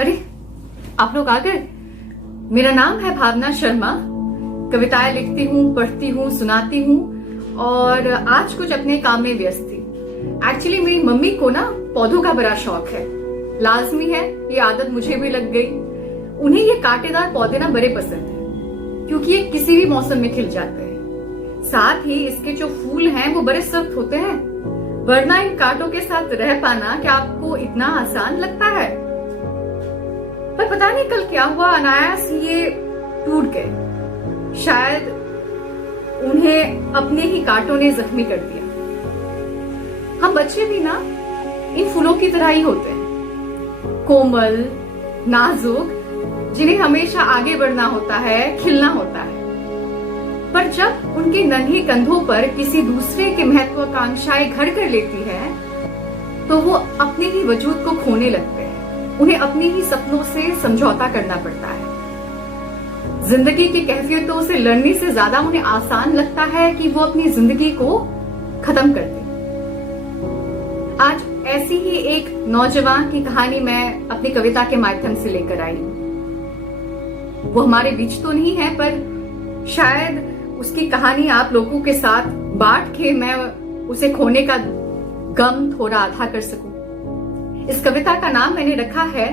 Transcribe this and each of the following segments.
अरे, आप लोग आ गए। मेरा नाम है भावना शर्मा। कविताएं लिखती हूँ, पढ़ती हूँ, सुनाती हूँ और आज कुछ अपने काम में व्यस्त थी। एक्चुअली मेरी मम्मी को ना पौधों का बड़ा शौक है। लाजमी है, ये आदत मुझे भी लग गई। उन्हें ये कांटेदार पौधे ना बड़े पसंद है क्योंकि ये किसी भी मौसम में खिल जाते हैं। साथ ही इसके जो फूल हैं वो बड़े सख्त होते हैं, वरना इन कांटों के साथ रह पाना क्या आपको इतना आसान लगता है? पर पता नहीं कल क्या हुआ, अनायास ही ये टूट गए। शायद उन्हें अपने ही कांटों ने जख्मी कर दिया। हम बच्चे भी ना इन फूलों की तरह ही होते हैं, कोमल, नाजुक, जिन्हें हमेशा आगे बढ़ना होता है, खिलना होता है। पर जब उनके नन्हे कंधों पर किसी दूसरे की महत्वाकांक्षाएं घर कर लेती है तो वो अपने ही वजूद को खोने लगते हैं। उन्हें अपने ही सपनों से समझौता करना पड़ता है। जिंदगी की कैफियतों से लड़ने से ज्यादा उन्हें आसान लगता है कि वो अपनी जिंदगी को खत्म कर दे। आज ऐसी ही एक नौजवान की कहानी मैं अपनी कविता के माध्यम से लेकर आई हूं। वो हमारे बीच तो नहीं है, पर शायद उसकी कहानी आप लोगों के साथ बांट के मैं उसे खोने का गम थोड़ा आधा कर सकूं। इस कविता का नाम मैंने रखा है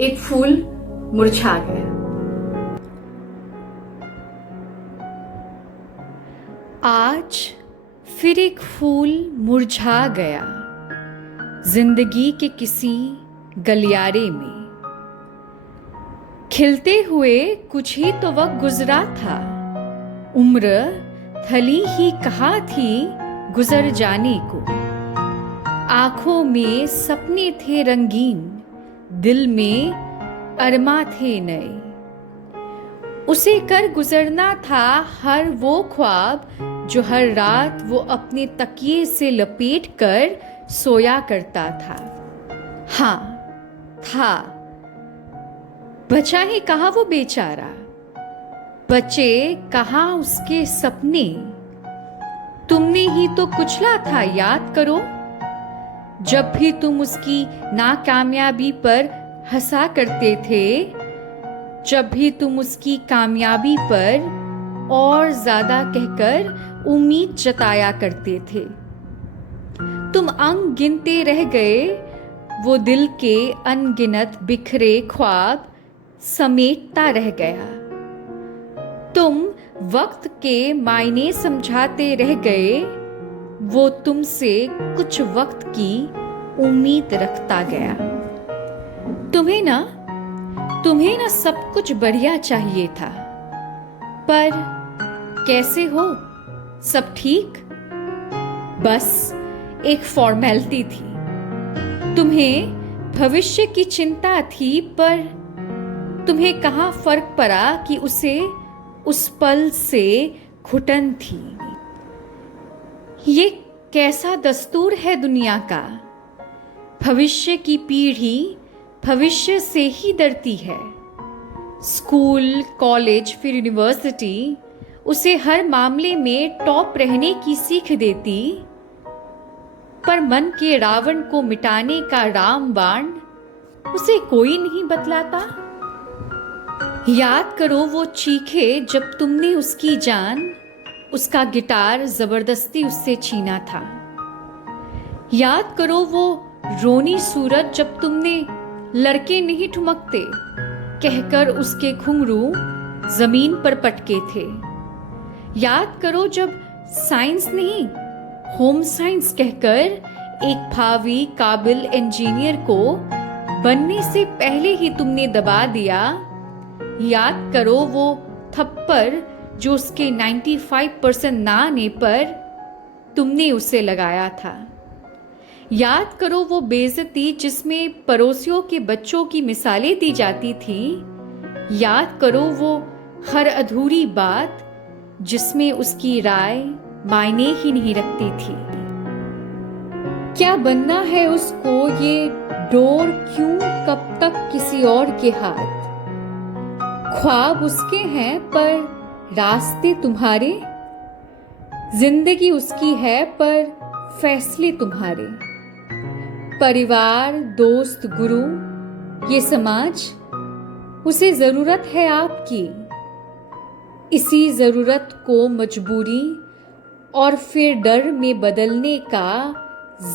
एक फूल मुरझा गया। आज फिर एक फूल मुरझा गया जिंदगी के किसी गलियारे में। खिलते हुए कुछ ही तो वक्त गुजरा था, उम्र थली ही कहा थी गुजर जाने को। आंखों में सपने थे रंगीन, दिल में अरमा थे नए। उसे कर गुजरना था हर वो ख्वाब जो हर रात वो अपने तकिए से लपेट कर सोया करता था। हाँ था, बचा ही कहाँ वो बेचारा, बचे कहाँ उसके सपने। तुमने ही तो कुचला था, याद करो, जब भी तुम उसकी नाकामयाबी पर हंसा करते थे, जब भी तुम उसकी कामयाबी पर और ज्यादा कहकर उम्मीद जताया करते थे। तुम अंग गिनते रह गए, वो दिल के अनगिनत बिखरे ख्वाब समेटता रह गया। तुम वक्त के मायने समझाते रह गए, वो तुमसे कुछ वक्त की उम्मीद रखता गया। तुम्हें ना सब कुछ बढ़िया चाहिए था, पर कैसे हो सब ठीक? बस एक फॉर्मेलिटी थी। तुम्हें भविष्य की चिंता थी, पर तुम्हें कहाँ फर्क पड़ा कि उसे उस पल से घुटन थी। ये कैसा दस्तूर है दुनिया का, भविष्य की पीढ़ी भविष्य से ही डरती है। स्कूल, कॉलेज, फिर यूनिवर्सिटी उसे हर मामले में टॉप रहने की सीख देती, पर मन के रावण को मिटाने का रामबाण उसे कोई नहीं बतलाता। याद करो वो चीखे जब तुमने उसकी जान, उसका गिटार जबरदस्ती उससे छीना था। याद करो वो रोनी सूरत जब तुमने लड़के नहीं ठुमकते कहकर उसके घुंघरू जमीन पर पटके थे। याद करो जब साइंस नहीं होम साइंस कहकर एक भावी काबिल इंजीनियर को बनने से पहले ही तुमने दबा दिया। याद करो वो थप्पड़ जो उसके 95% ना आने पर तुमने उसे लगाया था। याद करो वो बेइज्जती जिसमें पड़ोसियों के बच्चों की मिसालें दी जाती थी। याद करो वो हर अधूरी बात जिसमें उसकी राय मायने ही नहीं रखती थी। क्या बनना है उसको, ये डोर क्यों कब तक किसी और के हाथ। ख्वाब उसके हैं पर रास्ते तुम्हारे, जिंदगी उसकी है पर फैसले तुम्हारे। परिवार, दोस्त, गुरु ये समाज, उसे जरूरत है आपकी। इसी जरूरत को मजबूरी और फिर डर में बदलने का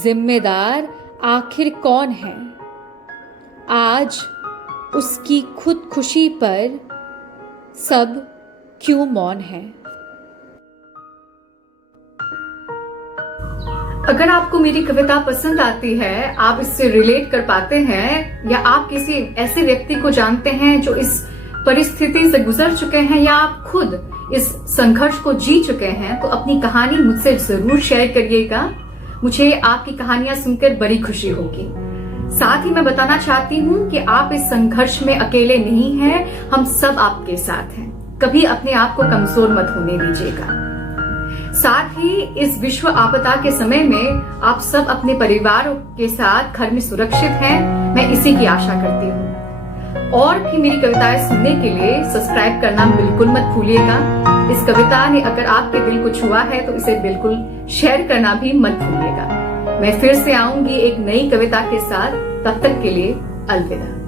जिम्मेदार आखिर कौन है? आज उसकी खुदकुशी पर सब क्यों मौन है? अगर आपको मेरी कविता पसंद आती है, आप इससे रिलेट कर पाते हैं, या आप किसी ऐसे व्यक्ति को जानते हैं जो इस परिस्थिति से गुजर चुके हैं, या आप खुद इस संघर्ष को जी चुके हैं, तो अपनी कहानी मुझसे जरूर शेयर करिएगा। मुझे आपकी कहानियां सुनकर बड़ी खुशी होगी। साथ ही मैं बताना चाहती हूँ कि आप इस संघर्ष में अकेले नहीं हैं, हम सब आपके साथ हैं। कभी अपने आप को कमजोर मत होने दीजिएगा। साथ ही इस विश्व आपदा के समय में आप सब अपने परिवार के साथ घर में सुरक्षित हैं, मैं इसी की आशा करती हूँ। और भी मेरी कविताएं सुनने के लिए सब्सक्राइब करना बिल्कुल मत भूलिएगा। इस कविता ने अगर आपके दिल को छुआ है तो इसे बिल्कुल शेयर करना भी मत भूलिएगा। मैं फिर से आऊंगी एक नई कविता के साथ, तब तक के लिए अलविदा।